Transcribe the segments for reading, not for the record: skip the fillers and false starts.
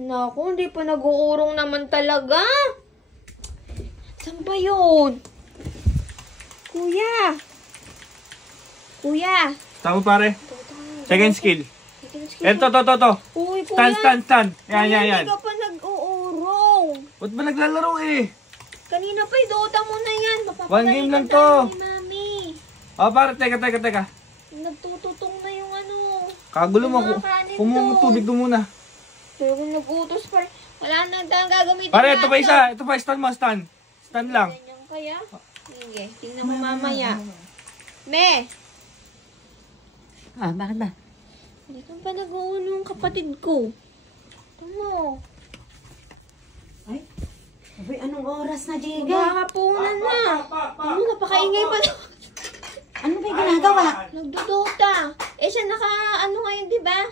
Naku, hindi pa nag-uurong naman talaga. Saan ba yun? Kuya! Kuya! Tama pare. Second skill. Ito. Uy, kuya! Stand. Yan. Hindi ka pa nag-uurong. Ba't ba naglalaro eh? Kanina pa, Dota mo na yan. One game lang to. Ni Mami. Oh pare, teka. Nagtututong na yung ano. Kagulo mo. Kumakanin Tubig to muna. Pero kung nag-utos pa, wala na tayong gagamitin. Pare, ito pa isa. Ito pa, stand mo, stand. Stand lang. Ganyan kaya? Sige, tingnan mo mamaya. Me! Bakit ba? Hindi ka pa nag-uunong kapatid ko. Ano? Ay, abay, anong oras na, Jiga? Magkakapunan na. Ano, napakaingay pa na. Ano ba yung ginagawa? Nagdodota. Siya ano ngayon, di ba?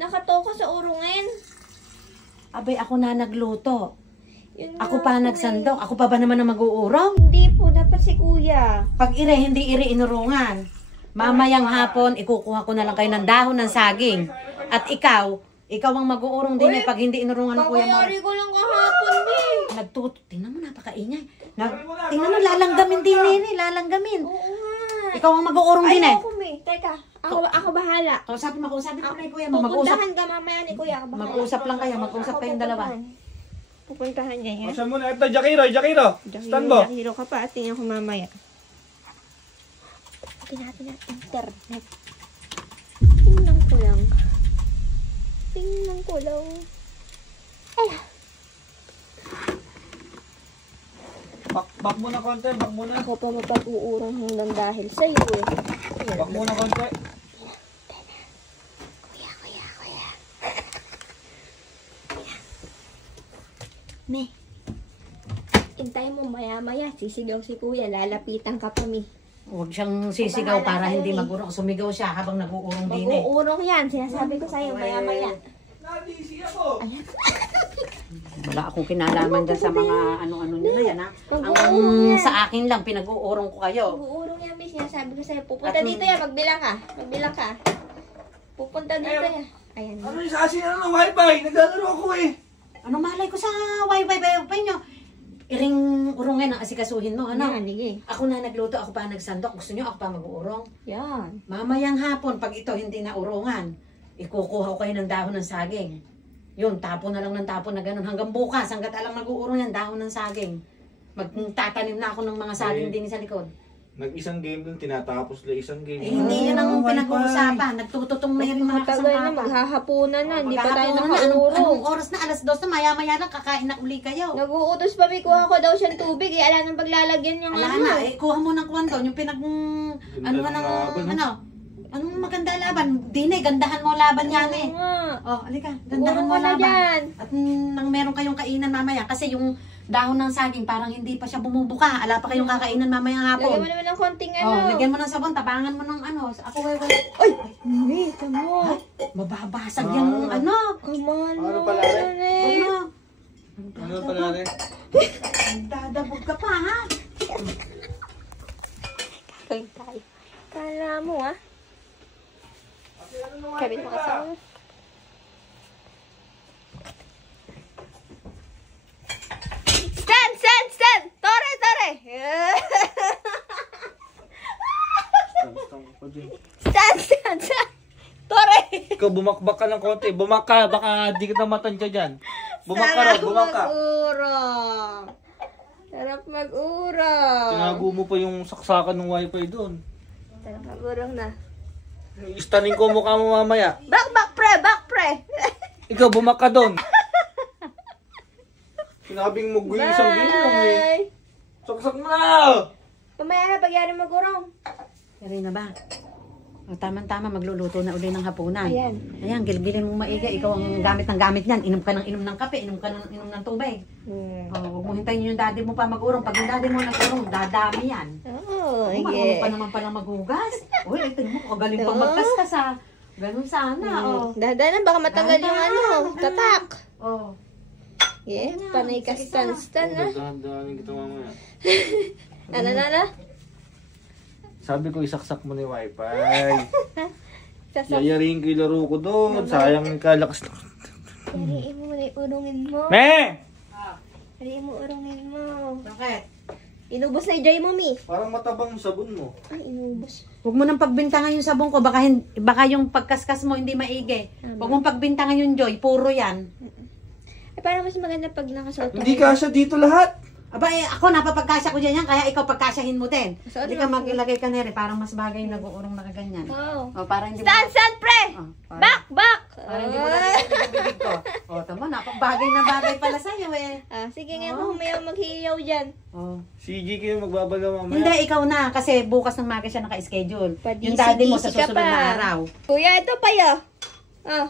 Nakatoka sa urungin. Abay, ako na nagluto. Yun Ako nga pa po nagsandok. Ako pa ba naman na mag-uurong? Hindi po, dapat si kuya. Pag hindi inurungan. Mamayang hapon, ikukuha ko na lang kayo ng dahon ng saging. At ikaw ang mag-uurong din pag hindi inurungan ng kuya mo. Kakayari ko lang kahapon Tingnan mo, napakaingay. Tingnan mo, lalanggamin din lalanggamin. Oo nga. Ikaw ang mag-uurong din Ay, ako Teka, ako bahala. Kausapin mo na yung kuya mo. Mag-usap. Pupuntahan ka mamaya ni kuya. Ako bahala. Mag-usap lang kayo. Mag-usap kayong dalawa. Pupuntahan niya yan. Saan mo na? Ito, Jakiro. Stand mo. Jakiro ka pa at tingnan ko mamaya. Tingnan natin ang internet. Tingnan ko lang. Ay! Back muna konti, back muna. Ako pa mapag-uurong hanggang dahil sa'yo eh. Back muna konti. Kuya. Me. Hintay mo maya-maya. Sisigaw si kuya. Lalapitan ka pa, me. Huwag siyang sisigaw para hindi mag-urong. Sumigaw siya habang nag-uurong din Mag-uurong yan. Sinasabi ko sa'yo maya-maya. Nadisi ako. Wala akong kinalaman dyan sa mga ano-ano nila yan, ha? Mag-uurong yan. Sa akin lang, pinag-uurong ko kayo. Mag-uurong yan, miss. Sinasabi ko sa'yo. Pupunta dito yan. Magbilang ka. Pupunta dito yan. Ayan. Ano yung sasi na ng wifi? Naglalaro ako eh. Ano malay ko sa wifi nyo? Iring urongin ang asikasuhin mo, ano? Yan, sige. Ako na nagluto, ako pa nagsandok. Gusto nyo, ako pa mag-uurong? Yan. Mamayang hapon, pag ito hindi na urungan, ikukuha ko kayo ng dahon ng saging. Yun, tapon na lang ng tapon na ganun. Hanggang bukas, hanggat alang mag-uurong yan, dahon ng saging. Magtatanim na ako ng mga saging din sa likod. Nag-isang game dun, tinatapos lang isang game. Hindi yun ang pinag-uusapan. Nagtututong na yun yung mga Matagal na, kasama. maghahapunan na. Hindi pa tayo Maghahaponan na. nakaurong. Anong oras na? Alas 2 na, maya-maya na, kakain na uli kayo. Nag-uutos pa, may kuha ko daw siyang tubig. Ala nang paglalagyan yung Ala na, kuha mo ng kuwan doon. Yung anong maganda laban? Dine, gandahan mo laban yan eh. Alika, gandahan mo laban. At nang meron kayong kainan mamaya. Kasi yung dahon ng saging, parang hindi pa siya bumubuka. Ala pa kayong kakainan mamaya hapon. Lagyan mo naman ng konting Lagyan mo ng sabon, tabangan mo ng Ako, Ay! Hindi, tamo. Mababasag yung Kaman Ano mo. pala, Ano pala rin? Dadabog ka pa, ha? Kakain tayo. Kala mo, ha? Kabit mo kasama. Stand! Tore! Stand! Tore! Ikaw bumakbak ka ng konti. Bumaka, baka di kita matansya dyan. Bumaka. Sarap mag-urong. Tinago mo pa yung saksakan ng wifi doon. Sarap mag-urong na. Istanin ko mukha mo mamaya. Back pre! Ikaw bumaka doon. Sinabing mo guyo isang game lang eh. Bye! Saksak mo na! Mamaya na pagyari mag-urong. Yari na ba? Tama-tama, magluluto na uli ng hapunan. Ayan, gilgilin mo maigi. Ikaw ang gamit niyan. Inom ka ng kape, inom ka ng tubig. Huwag mo hintayin yung daddy mo pa mag-urong. Pag yung daddy mo nag-urong, dadami yan. Marunong pa naman palang maghugas. Uy, tingnan mo, kagaling pang magkaskas ha. Ganun sana, Dahan-dahan, baka matanggal yung tatak. Yeah, panay ka stan na. Dahan-dahanin kita mamaya. Ano? Sabi ko isaksak mo na yung wifi. Yayarin ko yung laro ko doon. Sayang yung kalakas. Hariin mo muna yung urungin mo. Me! Hariin mo urungin mo. Bakit? Inubos na yung joy mo, Mi. Parang matabang yung sabon mo. Ay, inubos. Huwag mo nang pagbintangan yung sabon ko. Baka yung pagkaskas mo hindi maigi. Huwag mong pagbintangan yung Joy. Puro yan. Ay, parang mas maganda pag nakasuot ka. Hindi kasya dito lahat. Aba, ako napapagkasya ko dyan yan. Kaya ikaw pagkasyahin mo din. Suot Hindi mo. ka maglagay ka nere. Parang mas bagay yung nag-uurong na kaganyan. Oo. O, para hindi Stand, pre! Oh, para- Back, back! Para hindi mo narinig yung bibig ko. O, tama, napabagay na bagay pala sa'yo eh. Sige nga, humayaw maghihiyaw dyan. Oh. Si GK yung magbabalaw mamaya. Hindi, ikaw na. Kasi bukas ng maga siya naka-schedule. Padisi-disi Yung daddy mo sa ka susunod pa. na araw. Kuya, ito pa yo. Oh,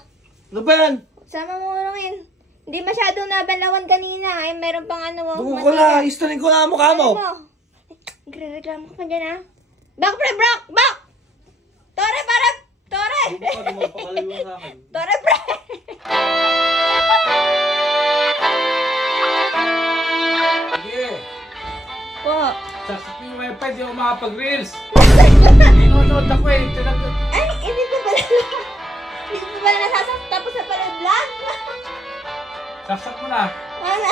Ano ba yan? sama mo urungin. Hindi masyadong nabalawan kanina. Ay, meron pang ano. Dugo ko na. Istanin ko na ang mukha mo. Nagre-reklamo ka dyan, ha? Back, pre, back! Back! Tore, para! Tore! Dugo ka, mapakalayo sa akin. Tore, pre! Sige. Po. Saksak yung wifi, di ako makapag-reels. Inonood ako eh. Ay, hindi ko pala. Hindi ko pala nasasak. Tapos na pala vlog. Saksak mo na. Wala.